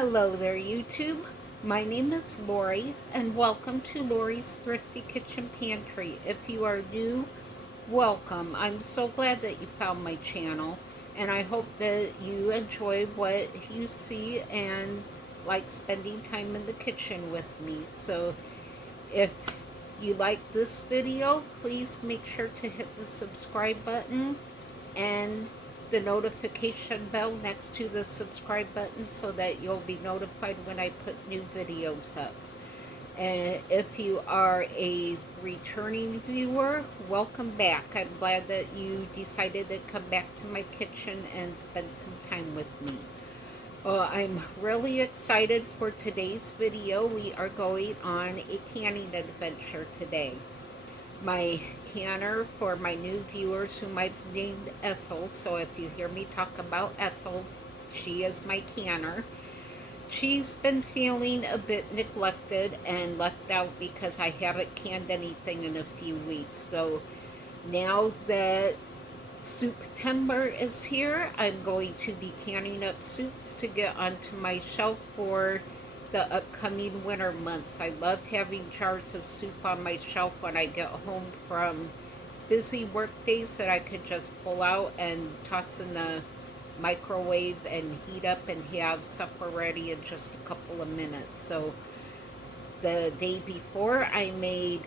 Hello there, YouTube. My name is Lori, and welcome to Lori's Thrifty Kitchen Pantry. If you are new, welcome. I'm so glad that you found my channel, and I hope that you enjoy what you see and like spending time in the kitchen with me. So if you like this video, please make sure to hit the subscribe button and the notification bell next to the subscribe button so that you'll be notified when I put new videos up. And if you are a returning viewer, welcome back. I'm glad that you decided to come back to my kitchen and spend some time with me. I'm really excited for today's video. We are going on a canning adventure today. My canner, for my new viewers whom I've named Ethel, so if you hear me talk about Ethel, she is my canner. She's been feeling a bit neglected and left out because I haven't canned anything in a few weeks. So now that September is here, I'm going to be canning up soups to get onto my shelf for the upcoming winter months. I love having jars of soup on my shelf when I get home from busy work days that I could just pull out and toss in the microwave and heat up and have supper ready in just a couple of minutes. So the day before, I made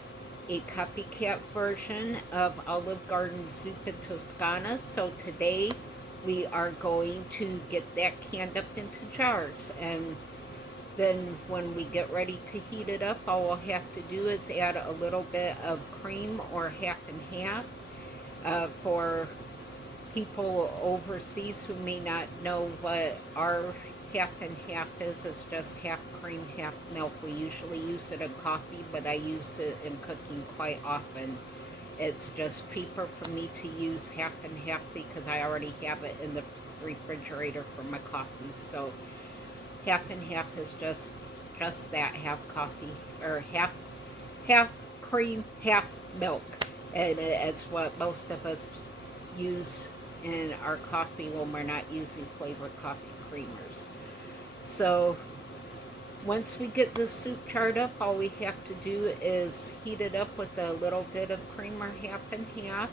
a copycat version of Olive Garden Zuppa Toscano. So today we are going to get that canned up into jars, and then when we get ready to heat it up, all we'll have to do is add a little bit of cream or half and half. For people overseas who may not know what our half and half is, it's just half cream, half milk. We usually use it in coffee, but I use it in cooking quite often. It's just cheaper for me to use half and half because I already have it in the refrigerator for my coffee. So half and half is just that, half coffee, or half cream, half milk. And it's what most of us use in our coffee when we're not using flavored coffee creamers. So once we get the soup charred up, all we have to do is heat it up with a little bit of cream or half and half,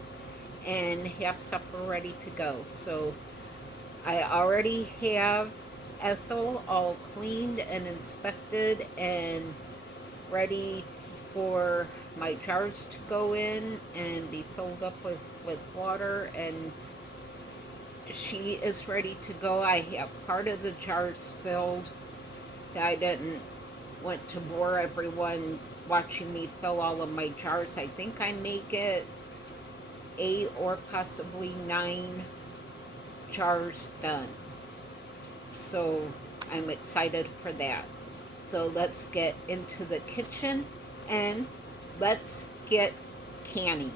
and have supper ready to go. So I already have Ethel all cleaned and inspected and ready for my jars to go in and be filled up with water, and she is ready to go. I have part of the jars filled. I didn't want to bore everyone watching me fill all of my jars. I think I may get 8 or possibly 9 jars done. So I'm excited for that. So let's get into the kitchen and let's get canning.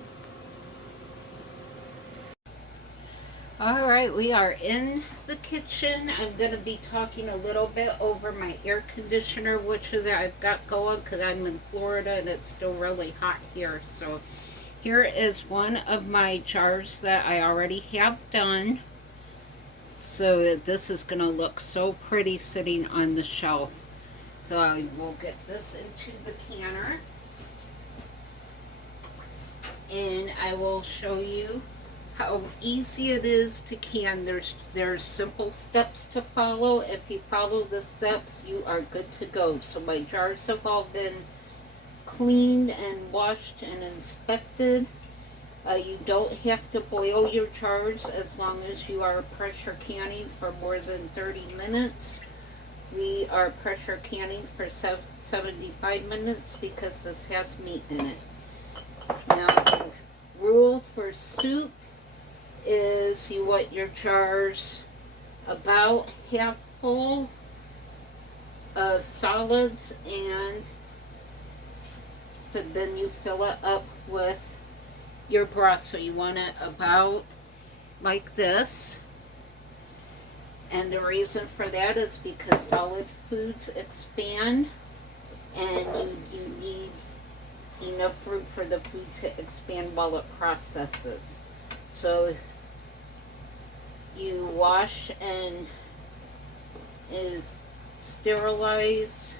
Alright, we are in the kitchen. I'm going to be talking a little bit over my air conditioner, which is I've got going because I'm in Florida and it's still really hot here. So here is one of my jars that I already have done. So this is going to look so pretty sitting on the shelf. So I will get this into the canner, and I will show you how easy it is to can. There's simple steps to follow. If you follow the steps, you are good to go. So my jars have all been cleaned and washed and inspected. You don't have to boil your jars as long as you are pressure canning for more than 30 minutes. We are pressure canning for 75 minutes because this has meat in it. Now, the rule for soup is you want your jars about half full of solids, but then you fill it up with your broth. So you want it about like this, and the reason for that is because solid foods expand, and you need enough room for the food to expand while it processes. So you wash and sterilize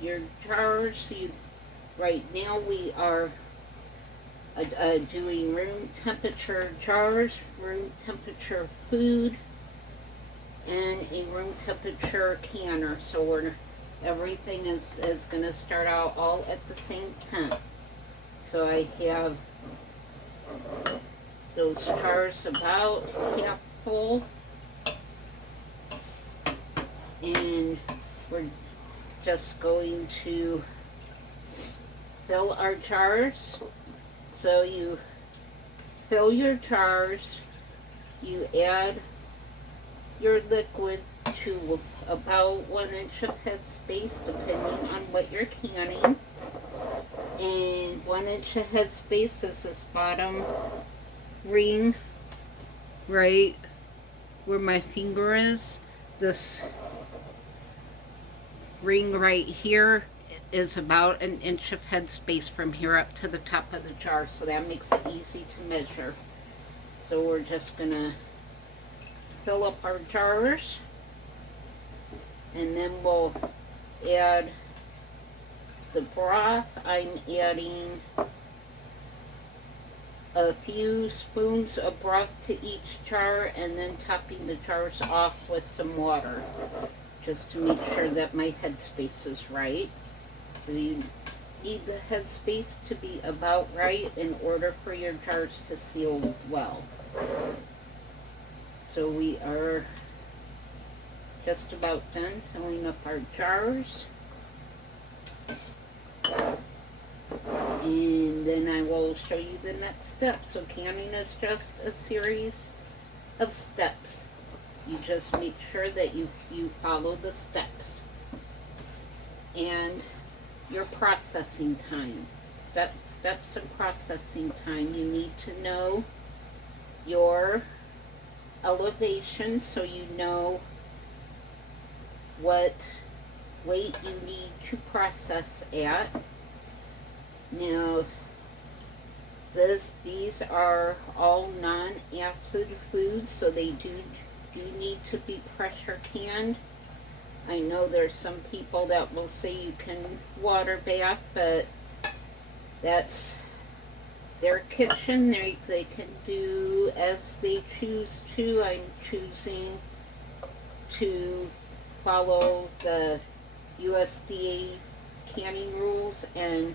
your jars. Right now we are doing room temperature jars, room temperature food, and a room temperature canner. So everything is going to start out all at the same temp. So I have those jars about half full, and we're just going to fill our jars. So you fill your jars, you add your liquid to about 1 inch of headspace depending on what you're canning. And 1 inch of headspace is this bottom ring right where my finger is. This ring right here is about 1 inch of headspace from here up to the top of the jar, so that makes it easy to measure. So we're just gonna fill up our jars, and then we'll add the broth. I'm adding a few spoons of broth to each jar, and then topping the jars off with some water, just to make sure that my headspace is right. So you need the headspace to be about right in order for your jars to seal well. So we are just about done filling up our jars. And then I will show you the next step. So canning is just a series of steps. You just make sure that you follow the steps. And your processing time. Steps of processing time. You need to know your elevation so you know what weight you need to process at. Now, these are all non-acid foods, so they do need to be pressure canned. I know there's some people that will say you can water bath, but that's their kitchen. They can do as they choose to. I'm choosing to follow the USDA canning rules and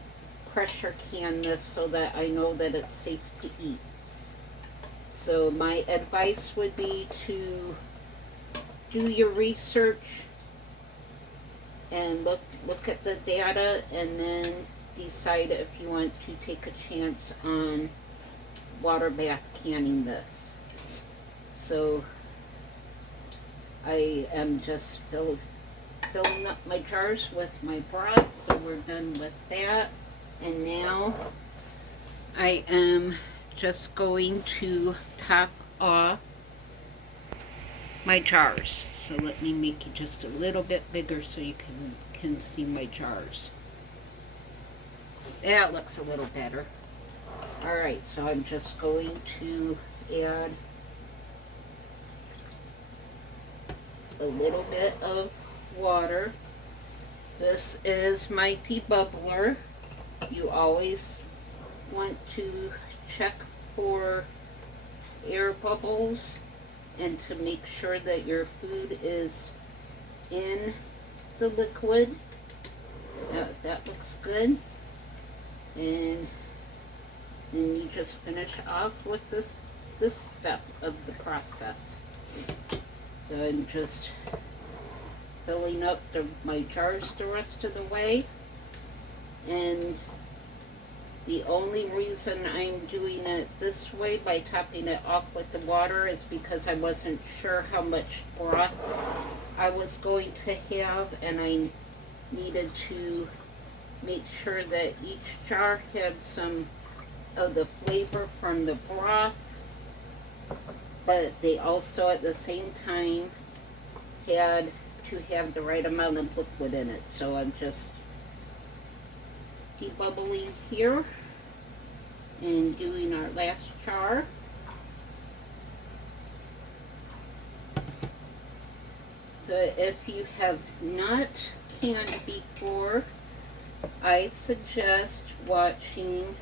pressure can this so that I know that it's safe to eat. So my advice would be to do your research and look at the data, and then decide if you want to take a chance on water bath canning this. So I am just filling up my jars with my broth, so we're done with that. And now I am just going to top off my jars. So let me make it just a little bit bigger so you can see my jars. That looks a little better. Alright, so I'm just going to add a little bit of water. This is my debubbler. You always want to check for air bubbles and to make sure that your food is in the liquid. That looks good. And then you just finish off with this step of the process. So I'm just filling up my jars the rest of the way. And the only reason I'm doing it this way by topping it off with the water is because I wasn't sure how much broth I was going to have, and I needed to make sure that each jar had some of the flavor from the broth, but they also at the same time had to have the right amount of liquid in it. So I'm just debubbling here and doing our last jar. So But if you have not canned before, I suggest watching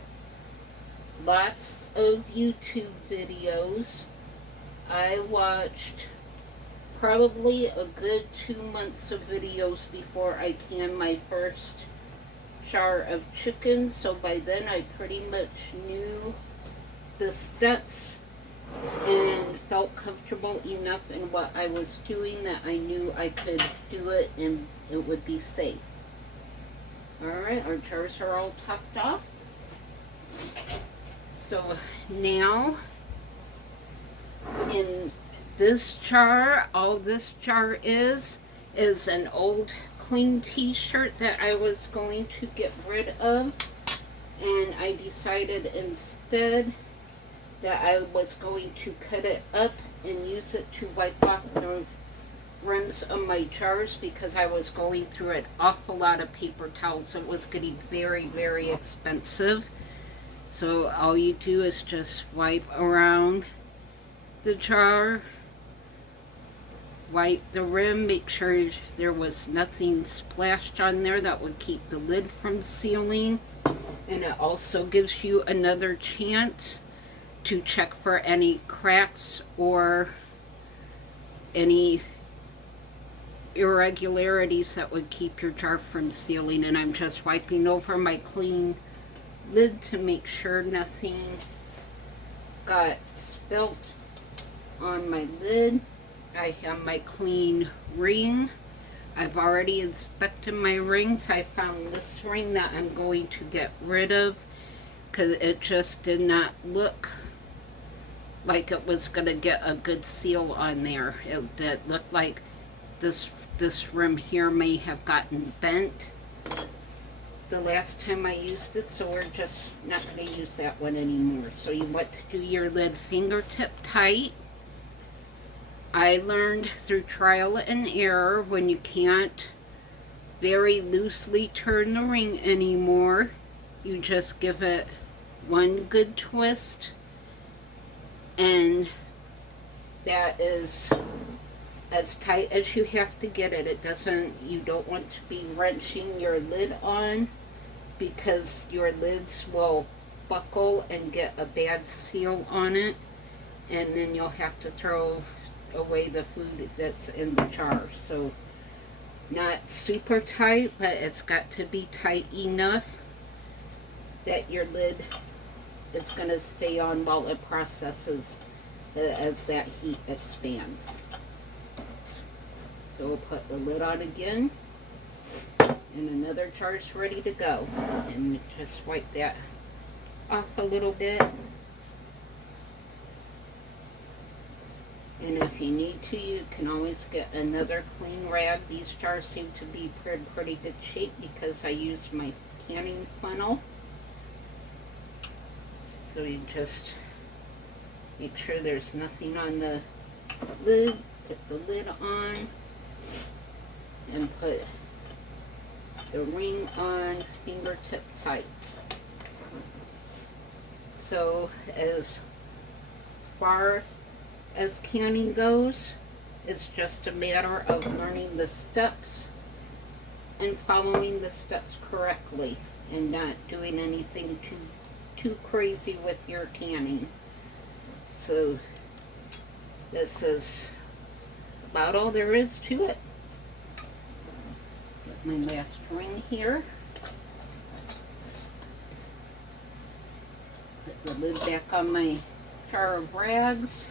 lots of YouTube videos. I watched probably a good 2 months of videos before I canned my first jar of chicken, so by then I pretty much knew the steps and felt comfortable enough in what I was doing that I knew I could do it and it would be safe. Alright, our jars are all topped off. So now in this jar, all this jar is an old clean t-shirt that I was going to get rid of, and I decided instead that I was going to cut it up and use it to wipe off the rims of my jars because I was going through an awful lot of paper towels. It was getting very, very expensive. So all you do is just wipe around the jar, wipe the rim, make sure there was nothing splashed on there that would keep the lid from sealing. And it also gives you another chance to check for any cracks or any irregularities that would keep your jar from sealing. And I'm just wiping over my clean lid to make sure nothing got spilt on my lid. I have my clean ring. I've already inspected my rings. I found this ring that I'm going to get rid of because it just did not look like it was going to get a good seal on there. It looked like this rim here may have gotten bent the last time I used it, so we're just not going to use that one anymore. So you want to do your lid fingertip tight. I learned through trial and error when you can't very loosely turn the ring anymore, you just give it one good twist, and that is as tight as you have to get it. You don't want to be wrenching your lid on because your lids will buckle and get a bad seal on it, and then you'll have to throw away the food that's in the jar. So not super tight, but it's got to be tight enough that your lid is going to stay on while it processes as that heat expands. So we'll put the lid on again, and another jar's ready to go. And just wipe that off a little bit. And if you need to, you can always get another clean rag. These jars seem to be in pretty good shape because I used my canning funnel. So you just make sure there's nothing on the lid. Put the lid on and put the ring on fingertip tight. So as far as canning goes, it's just a matter of learning the steps and following the steps correctly and not doing anything too crazy with your canning. So this is about all there is to it. Get my last ring here. Put the lid back on my jar of rags.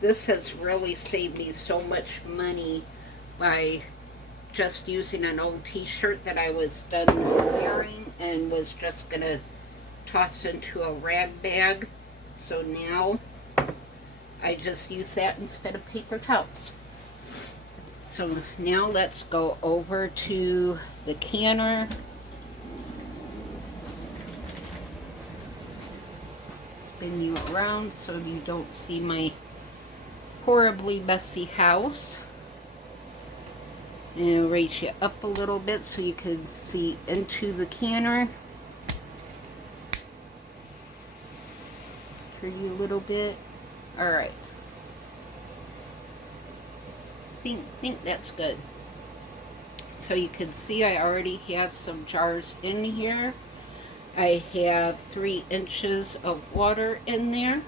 This has really saved me so much money by just using an old t-shirt that I was done wearing and was just going to toss into a rag bag. So now I just use that instead of paper towels. So now let's go over to the canner. Spin you around so you don't see my horribly messy house. And raise you up a little bit so you can see into the canner. For you a little bit. Alright. think that's good. So you can see I already have some jars in here. I have 3 inches of water in there.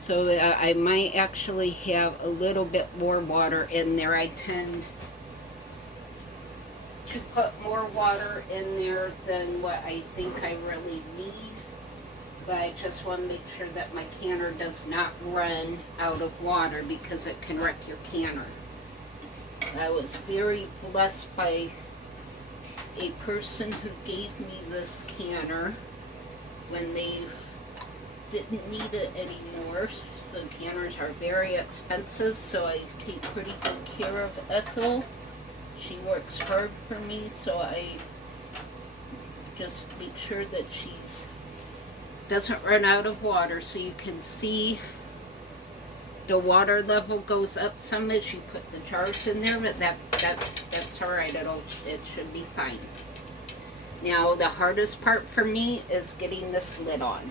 So I might actually have a little bit more water in there. I tend to put more water in there than what I think I really need. But I just want to make sure that my canner does not run out of water, because it can wreck your canner. I was very blessed by a person who gave me this canner when they didn't need it anymore. So canners are very expensive, so I take pretty good care of Ethel. She works hard for me, so I just make sure that she's doesn't run out of water. So you can see the water level goes up some as you put the jars in there, but that's all right. It should be fine. Now the hardest part for me is getting this lid on.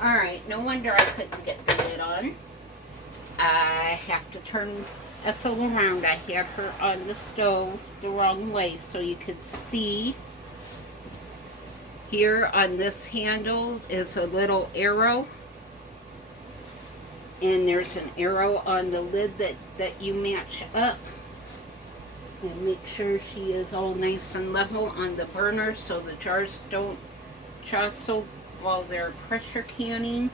Alright, no wonder I couldn't get the lid on. I have to turn Ethel around. I had her on the stove the wrong way, so you could see here on this handle is a little arrow, and there's an arrow on the lid that you match up, and make sure she is all nice and level on the burner so the jars don't jostle while they're pressure canning.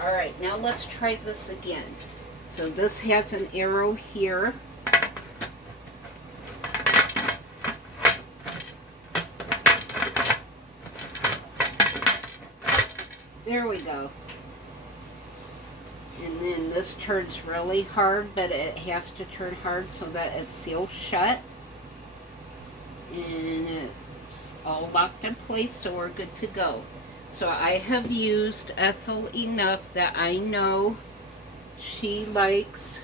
Alright, now let's try this again. So this has an arrow here. There we go. And then this turns really hard, but it has to turn hard so that it's sealed shut. And it's all locked in place, so we're good to go. So I have used Ethel enough that I know she likes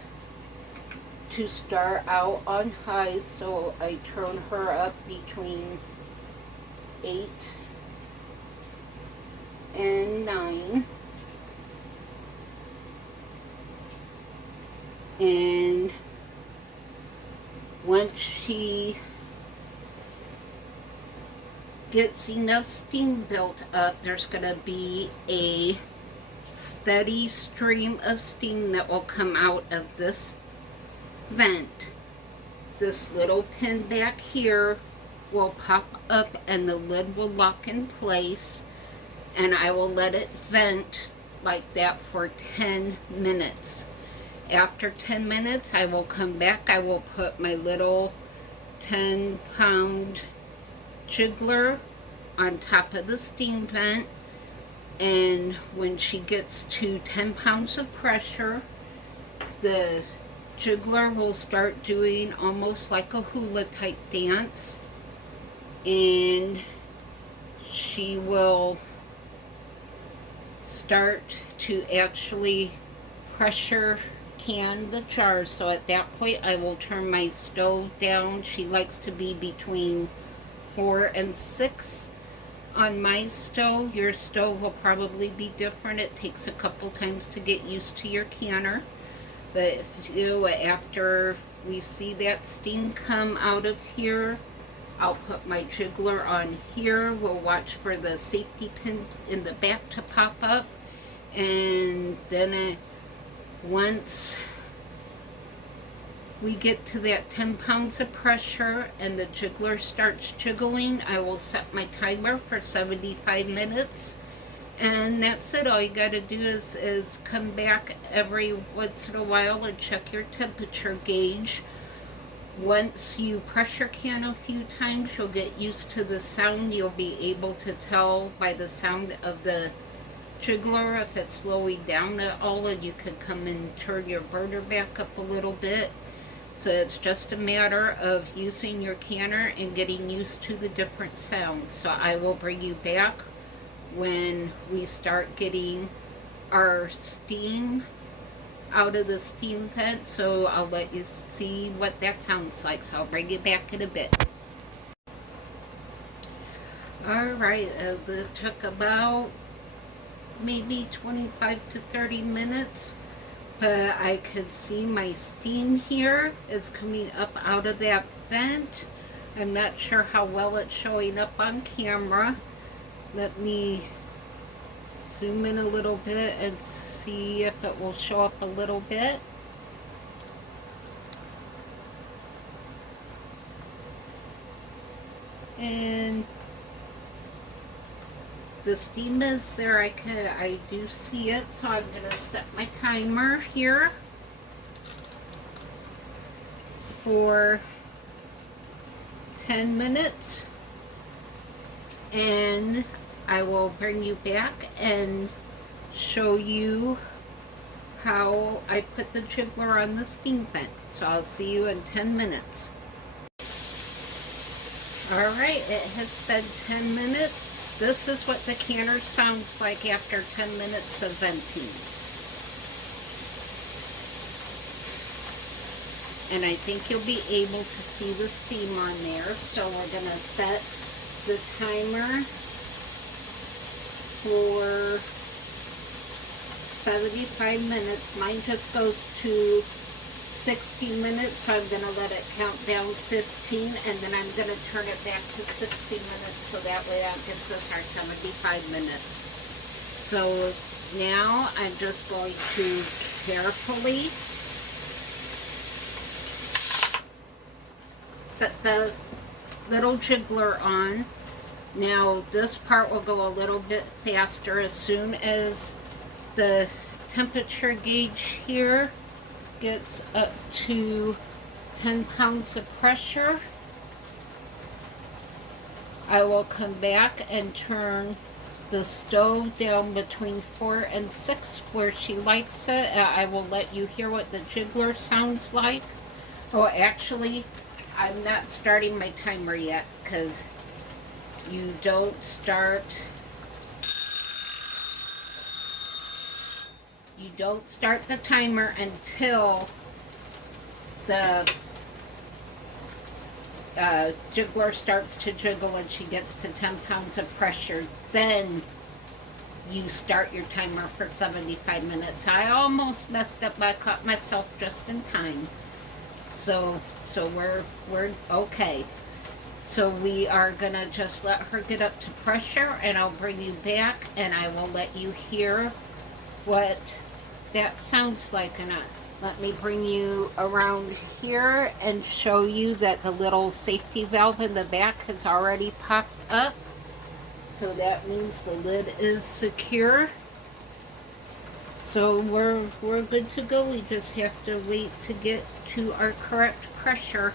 to start out on high, so I turn her up between 8 and 9. And once she gets enough steam built up, there's going to be a steady stream of steam that will come out of this vent. This little pin back here will pop up and the lid will lock in place, and I will let it vent like that for 10 minutes. After 10 minutes, I will come back. I will put my little 10-pound jiggler on top of the steam vent, and when she gets to 10 pounds of pressure, the jiggler will start doing almost like a hula type dance, and she will start to actually pressure can the jars. So at that point I will turn my stove down. She likes to be between 4 and 6 on my stove. Your stove will probably be different. It takes a couple times to get used to your canner, but you know, after we see that steam come out of here, I'll put my jiggler on here. We'll watch for the safety pin in the back to pop up, and then once we get to that 10 pounds of pressure and the jiggler starts jiggling, I will set my timer for 75 minutes. And that's it. All you got to do is come back every once in a while and check your temperature gauge. Once you pressure can a few times, you'll get used to the sound. You'll be able to tell by the sound of the jiggler if it's slowing down at all, and you could come and turn your burner back up a little bit. So it's just a matter of using your canner and getting used to the different sounds. So I will bring you back when we start getting our steam out of the steam vent, so I'll let you see what that sounds like. So I'll bring you back in a bit. Alright, it took about maybe 25 to 30 minutes, but I could see my steam here is coming up out of that vent. I'm not sure how well it's showing up on camera. Let me zoom in a little bit and see if it will show up a little bit. And the steam is there. I do see it, so I'm gonna set my timer here for 10 minutes, and I will bring you back and show you how I put the jiggler on the steam vent. So I'll see you in 10 minutes. Alright, it has been 10 minutes. This is what the canner sounds like after 10 minutes of venting. And I think you'll be able to see the steam on there. So we're going to set the timer for 75 minutes. Mine just goes to 60 minutes, so I'm going to let it count down 15, and then I'm going to turn it back to 60 minutes, so that way that gives us our 75 minutes. So now I'm just going to carefully set the little jiggler on. Now this part will go a little bit faster as soon as the temperature gauge here gets up to 10 pounds of pressure. I will come back and turn the stove down between 4 and 6 where she likes it. I will let you hear what the jiggler sounds like. Oh, actually, I'm not starting my timer yet, because you don't start the timer until the jiggler starts to jiggle and she gets to 10 pounds of pressure. Then you start your timer for 75 minutes. I almost messed up. I caught myself just in time. So we're okay. So we are gonna just let her get up to pressure, and I'll bring you back and I will let you hear what that sounds like. And let me bring you around here and show you that the little safety valve in the back has already popped up. So that means the lid is secure. So we're good to go. We just have to wait to get to our correct pressure.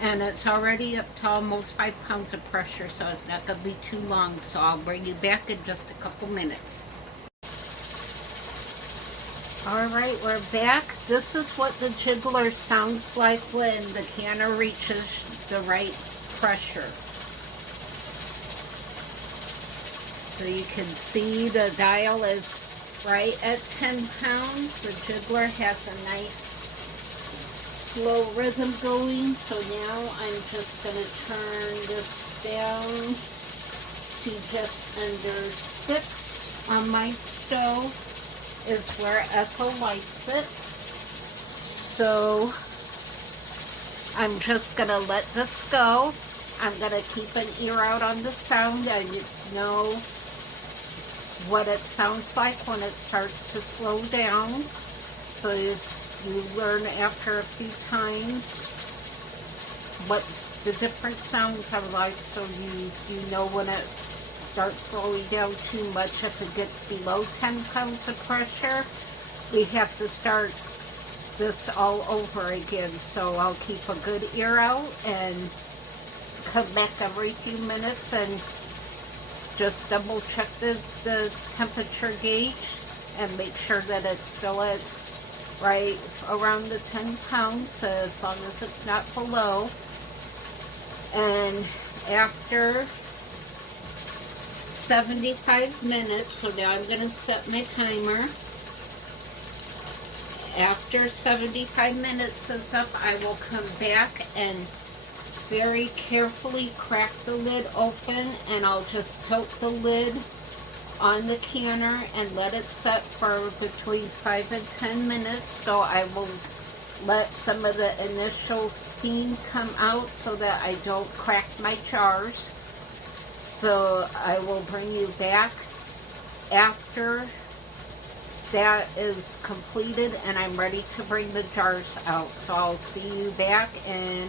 And it's already up to almost 5 pounds of pressure, so it's not going to be too long. So I'll bring you back in just a couple minutes. Alright, we're back. This is what the jiggler sounds like when the canner reaches the right pressure. So you can see the dial is right at 10 pounds. The jiggler has a nice slow rhythm going. So now I'm just going to turn this down to just under 6 on my stove. Is where Ethel likes it. So I'm just going to let this go. I'm going to keep an ear out on the sound. I know what it sounds like when it starts to slow down. So you learn after a few times what the different sounds are like, so you know when it starts slowing down too much. If it gets below 10 pounds of pressure, we have to start this all over again. So I'll keep a good ear out and come back every few minutes and just double check the temperature gauge and make sure that it's still at right around the 10 pounds, as long as it's not below. And after 75 minutes, so now I'm going to set my timer, After 75 minutes is up, I will come back and very carefully crack the lid open, and I'll just tilt the lid on the canner and let it set for between 5 and 10 minutes. So I will let some of the initial steam come out so that I don't crack my jars. So I will bring you back after that is completed and I'm ready to bring the jars out. So I'll see you back in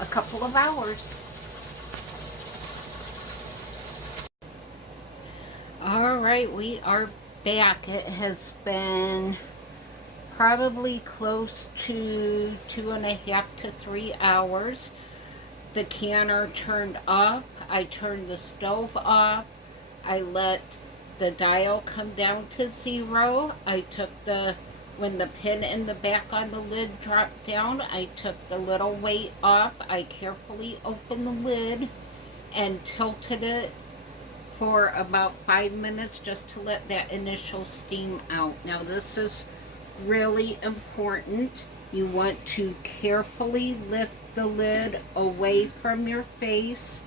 a couple of hours. Alright, we are back. It has been probably close to 2.5 to 3 hours. The canner turned off. I turned the stove off. I let the dial come down to 0. I took when the pin in the back on the lid dropped down, I took the little weight off. I carefully opened the lid and tilted it for about 5 minutes just to let that initial steam out. Now this is really important. You want to carefully lift the lid away from your face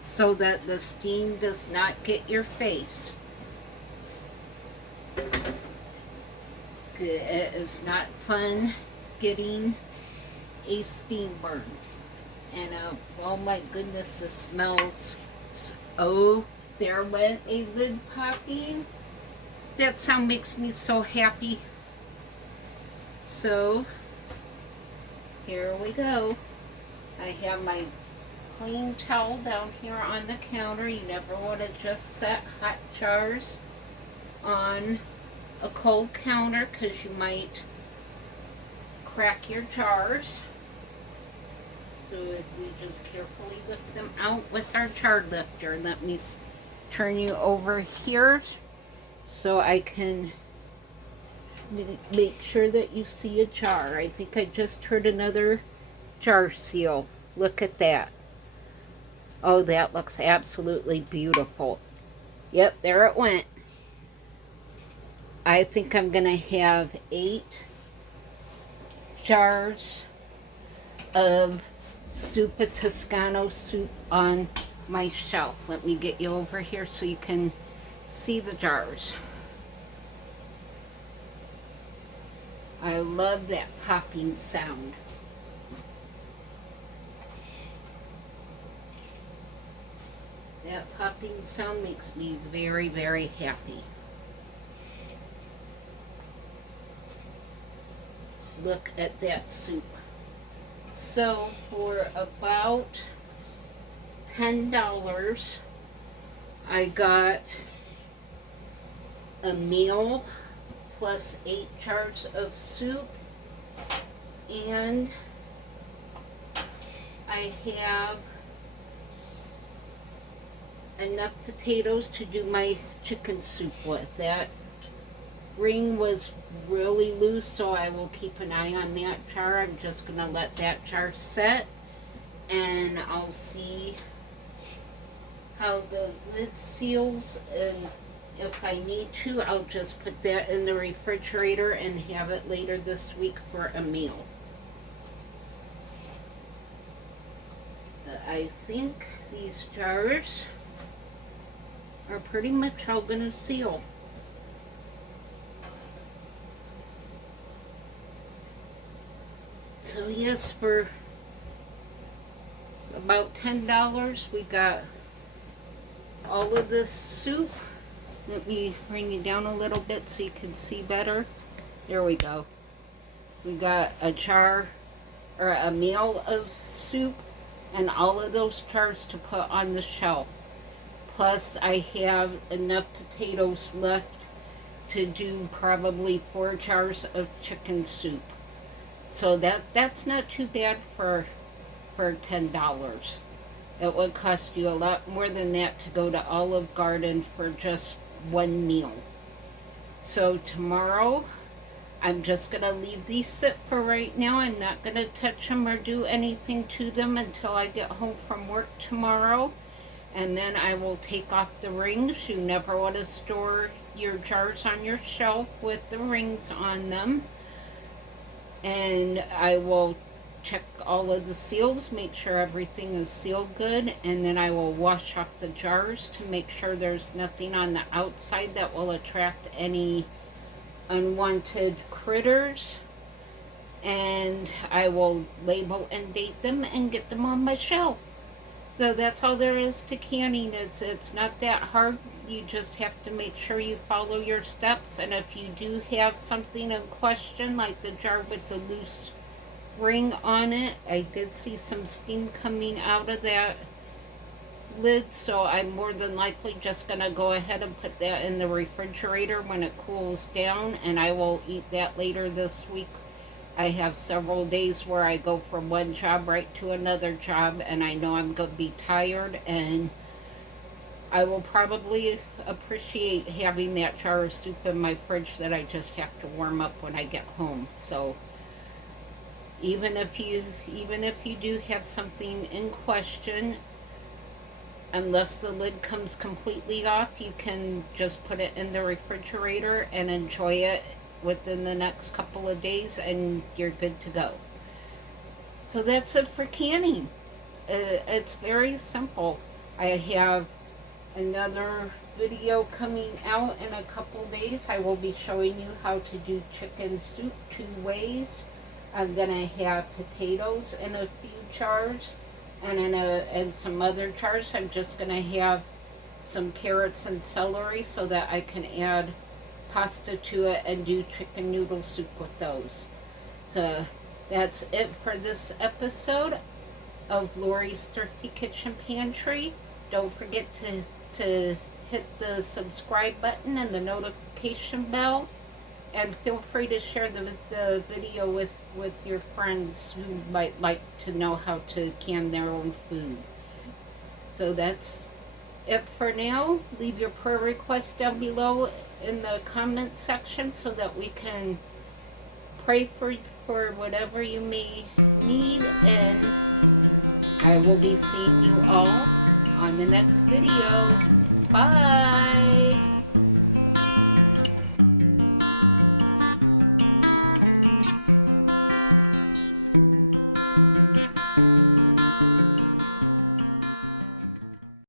so that the steam does not get your face. It is not fun getting a steam burn. And oh my goodness, this smells so. There went a lid popping. That sound makes me so happy. So, here we go. I have my clean towel down here on the counter. You never want to just set hot jars on a cold counter because you might crack your jars. So if we just carefully lift them out with our jar lifter. Let me turn you over here so I can make sure that you see a jar. I think I just heard another jar seal. Look at that. Oh, that looks absolutely beautiful. Yep, there it went. I think I'm gonna have 8 jars of Zuppa Toscano soup on my shelf. Let me get you over here so you can see the jars. I love that popping sound. That popping sound makes me very, very happy. Look at that soup. So for about $10, I got a meal plus 8 jars of soup, and I have enough potatoes to do my chicken soup with. That ring was really loose, so I will keep an eye on that jar. I'm just going to let that jar set, and I'll see how the lid seals, and if I need to, I'll just put that in the refrigerator and have it later this week for a meal. I think these jars are pretty much all going to seal. So yes, for about $10, we got all of this soup. Let me bring you down a little bit so you can see better. There we go. We got a jar or a meal of soup and all of those jars to put on the shelf. Plus I have enough potatoes left to do probably 4 jars of chicken soup. So that's not too bad for $10. It would cost you a lot more than that to go to Olive Garden for just one meal. So tomorrow, I'm just going to leave these sit for right now. I'm not going to touch them or do anything to them until I get home from work tomorrow. And then I will take off the rings. You never want to store your jars on your shelf with the rings on them. and I will check all of the seals, make sure everything is sealed good, and then I will wash off the jars to make sure there's nothing on the outside that will attract any unwanted critters. And I will label and date them and get them on my shelf. So that's all there is to canning. It's not that hard. You just have to make sure you follow your steps. And if you do have something in question, like the jar with the loose ring on it, I did see some steam coming out of that lid, so I'm more than likely just going to go ahead and put that in the refrigerator when it cools down, and I will eat that later this week. I have several days where I go from one job right to another job, and I know I'm going to be tired, and I will probably appreciate having that jar of soup in my fridge that I just have to warm up when I get home. So even if you do have something in question, unless the lid comes completely off, you can just put it in the refrigerator and enjoy it within the next couple of days, and you're good to go. So that's it for canning. It's very simple. I have another video coming out in a couple days. I will be showing you how to do chicken soup 2 ways. I'm gonna have potatoes in a few jars, and in some other jars I'm just gonna have some carrots and celery so that I can add pasta to it and do chicken noodle soup with those. So that's it for this episode of Lori's Thrifty Kitchen Pantry. Don't forget to hit the subscribe button and the notification bell, and feel free to share the video with your friends who might like to know how to can their own food. So that's it for now. Leave your prayer requests down below in the comments section so that we can pray for whatever you may need, and I will be seeing you all on the next video. Bye!